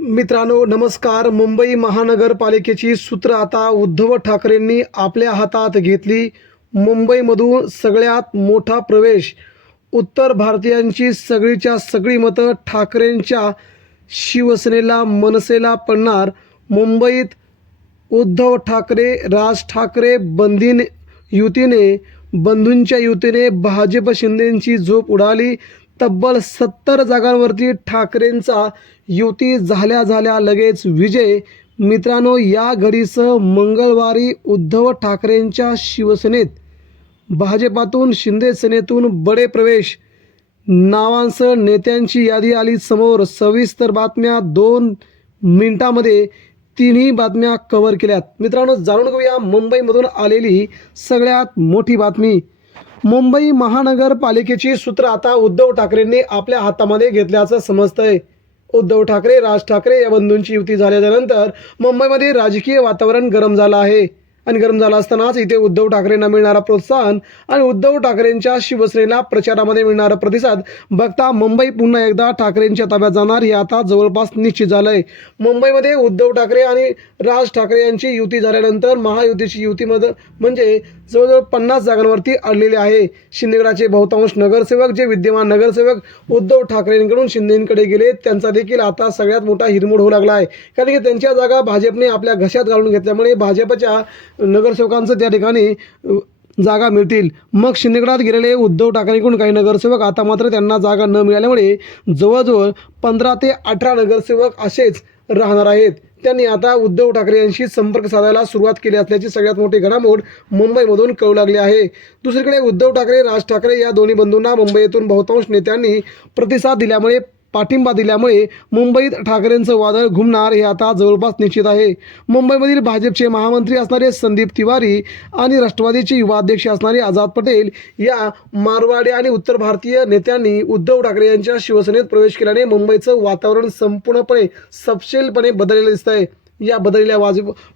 मित्रांनो नमस्कार. मुंबई महानगरपालिकेची सूत्र आता उद्धव ठाकरेंनी आपल्या हातात घेतली. मुंबईमधून सगळ्यात मोठा प्रवेश. उत्तर भारतीयांची सगळीच्या सगळी मतं ठाकरेंच्या शिवसेनेला मनसेला पडणार. मुंबईत उद्धव ठाकरे राज ठाकरे बंधूंच्या युतीने भाजप शिंदेंची झोप उडाली. तब्बल 70 जागांवरती ठाकरेंचा युती झाल्या लगेच विजय. मित्रांनो, या घडीसह मंगळवारी उद्धव ठाकरेंच्या शिवसेनेत भाजपातून शिंदे सेनेतून बडे प्रवेश नावांसह नेत्यांची यादी आली समोर. सविस्तर बातम्या 2 मिनिटांमध्ये तिन्ही बातम्या कव्हर केल्यात. मित्रांनो, जाणून घेऊया मुंबईमधून आलेली सगळ्यात मोठी बातमी. मुंबई महानगरपालिकेची सूत्र आता उद्धव ठाकरेंनी आपल्या हातामध्ये घेतल्याचं समजतंय. उद्धव ठाकरे राज ठाकरे या बंधूंची युती झाल्यानंतर मुंबईमध्ये राजकीय वातावरण गरम झालं आहे. आणि गरम झालं असतानाच इथे उद्धव ठाकरेंना मिळणारा प्रोत्साहन आणि उद्धव ठाकरेंच्या शिवसेनेला प्रचारामध्ये मिळणारा प्रतिसाद बघता मुंबई पुन्हा एकदा ठाकरेंच्या ताब्यात जाणार हे आता जवळपास निश्चित झालंय. मुंबईमध्ये उद्धव ठाकरे आणि राज ठाकरे यांची युती झाल्यानंतर महायुतीची युतीमध्ये म्हणजे जवळजवळ 50 जागांवरती अडलेले आहे. शिंदेगडाचे बहुतांश नगरसेवक जे विद्यमान नगरसेवक उद्धव ठाकरेंकडून शिंदेंकडे गेले त्यांचा देखील आता सगळ्यात मोठा हिरमोड होऊ लागला आहे. कारण की त्यांच्या जागा भाजपने आपल्या घशात घालून घेतल्यामुळे भाजपच्या नगरसेवकांचं त्या ठिकाणी जागा मिळतील. मग शिंदेगडात गेलेले उद्धव ठाकरेंकडून काही नगरसेवक आता मात्र त्यांना जागा न मिळाल्यामुळे जवळजवळ 15 ते 18 नगरसेवक असेच राहणार आहेत. त्यांनी आता उद्धव ठाकरे यांशी संपर्क साधायला सुरुवात केली असल्याची सगळ्यात मोठी घडामोड मुंबईमधून कळू लागली आहे. दुसरीकडे उद्धव ठाकरे राज ठाकरे या दोन्ही बंधूंना मुंबईतून बहुतांश नेत्यांनी प्रतिसाद दिल्यामुळे पाठिंबा दिल्यामुळे मुंबईत ठाकरेंचं वादळ घुमणार हे आता जवळपास निश्चित आहे. मुंबईमधील भाजपचे महामंत्री असणारे संदीप तिवारी आणि राष्ट्रवादीचे युवा अध्यक्ष असणारे आझाद पटेल या मारवाडी आणि उत्तर भारतीय नेत्यांनी उद्धव ठाकरे यांच्या शिवसेनेत प्रवेश केल्याने मुंबईचं वातावरण संपूर्णपणे सपशेलपणे बदललेलं दिसत आहे. या बदललेल्या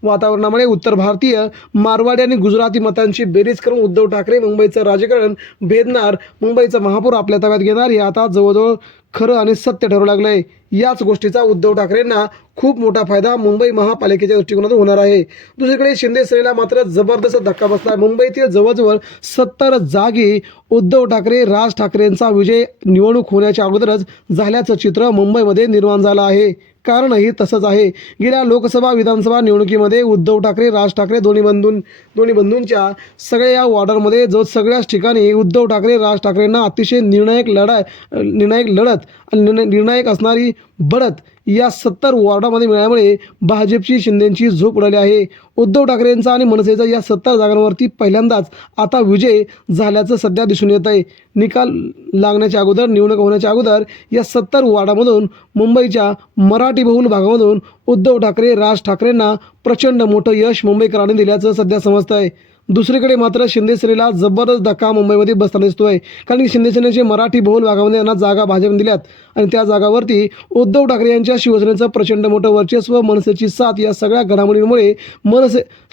वातावरणामुळे उत्तर भारतीय मारवाडी आणि गुजराती मतांची बेरीज करून उद्धव ठाकरे मुंबईचं राजकारण भेदणार, मुंबईचा महापौर आपल्या ताब्यात घेणार हे आता जवळजवळ खरं आणि सत्य ठरू लागलं आहे. याच गोष्टीचा उद्धव ठाकरेंना खूप मोठा फायदा मुंबई महापालिकेच्या दृष्टिकोनातून होणार आहे. दुसरीकडे शिंदे सेनेला मात्र जबरदस्त धक्का बसला. मुंबईतील जवळजवळ 70 जागी उद्धव ठाकरे राज ठाकरेंचा विजय निवडणूक होण्याच्या अगोदरच झाल्याचं चित्र मुंबईमध्ये निर्माण झालं आहे. कारणही तसंच आहे. गेल्या लोकसभा विधानसभा निवडणुकीमध्ये उद्धव ठाकरे राज ठाकरे दोन्ही बंधूंच्या सगळ्या या वॉर्डरमध्ये जो सगळ्याच ठिकाणी उद्धव ठाकरे राज ठाकरेंना अतिशय निर्णायक लढत आणि निर्णायक असणारी बढत या 70 वॉर्डामध्ये मिळाल्यामुळे भाजपची शिंदेंची झोप उडाली आहे. उद्धव ठाकरेंचा आणि मनसेचा या 70 जागांवरती पहिल्यांदाच आता विजय झाल्याचं सध्या दिसून येत आहे. निकाल लागण्याच्या अगोदर निवडणूक होण्याच्या अगोदर या 70 वॉर्डामधून मुंबईच्या मराठी बहुल भागामधून उद्धव ठाकरे राज ठाकरेंना प्रचंड मोठं यश मुंबईकरांनी दिल्याचं सध्या समजतं आहे. दुसरीकडे मात्र शिंदे सेनेला जबरदस्त धक्का मुंबईमध्ये बसताना दिसतोय. कारण की शिंदे सेनेचे मराठी बहुल भागामध्ये यांना जागा भाजपने दिल्यात आणि त्या जागावरती उद्धव ठाकरे यांच्या शिवसेनेचं प्रचंड मोठं वर्चस्व, मनसेची साथ या सगळ्या घडामोडींमुळे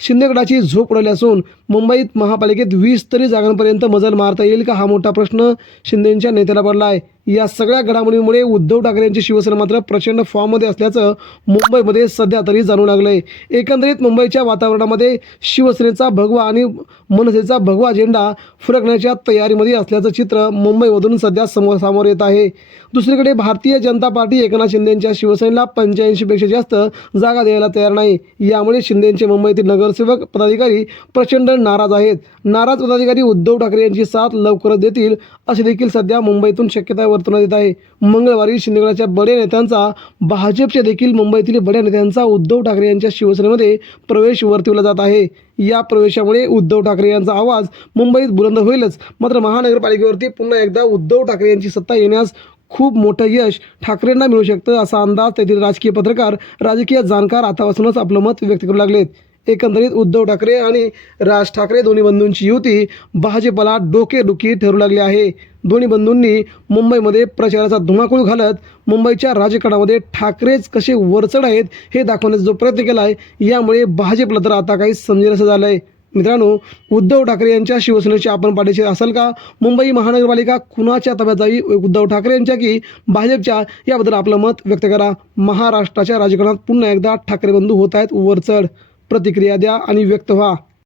शिंदेगडाची झोप उडाली असून मुंबईत महापालिकेत 20 तरी जागांपर्यंत मजल मारता येईल का हा मोठा प्रश्न शिंदेंच्या नेत्याला पडला आहे. या सगळ्या घडामोडींमुळे उद्धव ठाकरे यांची शिवसेना मात्र प्रचंड फॉर्ममध्ये असल्याचं मुंबईमध्ये सध्या तरी जाणू लागलंय. एकंदरीत मुंबईच्या वातावरणामध्ये शिवसेनेचा भगवा आणि मनसेचा भगवा झेंडा फुरकण्याच्या तयारीमध्ये असल्याचं चित्र मुंबईमधून सध्या समोर येत आहे. दुसरीकडे भारतीय जनता पार्टी एकनाथ शिंदेंच्या शिवसेनेला 85 पेक्षा जास्त जागा द्यायला तयार नाही. यामुळे शिंदेंचे मुंबईतील नगरसेवक पदाधिकारी प्रचंड नाराज आहेत. नाराज पदाधिकारी उद्धव ठाकरे यांची साथ लवकरच देतील अशी देखील सध्या मुंबईतून शक्यता वर्तवण्यात येत आहे. मंगळवारी शिंदेगडाच्या बड्या नेत्यांचा भाजपच्या देखील मुंबईतील बड्या नेत्यांचा उद्धव ठाकरे यांच्या शिवसेनेमध्ये प्रवेश वर्तवला जात आहे. या प्रवेशामुळे उद्धव ठाकरे यांचा आवाज मुंबईत बुलंद होईलच, मात्र महानगरपालिकेवरती पुन्हा एकदा उद्धव ठाकरे यांची सत्ता येण्यास खूप मोठं यश ठाकरेंना मिळू शकतं असा अंदाज तेथील राजकीय पत्रकार राजकीय जाणकार आतापासूनच आपलं मत व्यक्त करू लागलेत. एकंदरीत उद्धव ठाकरे आणि राज ठाकरे दोन्ही बंधूंची युती भाजपला डोकेदुखी ठरू लागली आहे. दोन्ही बंधूंनी मुंबईमध्ये प्रचाराचा धुमाकूळ घालत मुंबईच्या राजकारणामध्ये ठाकरेच कसे वरचढ आहेत हे दाखवण्याचा जो प्रयत्न केला आहे, यामुळे भाजपला तर आता काही समजेल असं झालं आहे. मित्रांनो, उद्धव ठाकरे यांच्या शिवसेनेचे आपण पाठीशी असाल का? मुंबई महानगरपालिका कुणाच्या ताब्यात जावी, उद्धव ठाकरे यांच्या की भाजपच्या? याबद्दल आपलं मत व्यक्त करा. महाराष्ट्राच्या राजकारणात पुन्हा एकदा ठाकरे बंधू होत आहेत वरचढ. प्रतिक्रिया द्या आणि व्यक्त व्हा.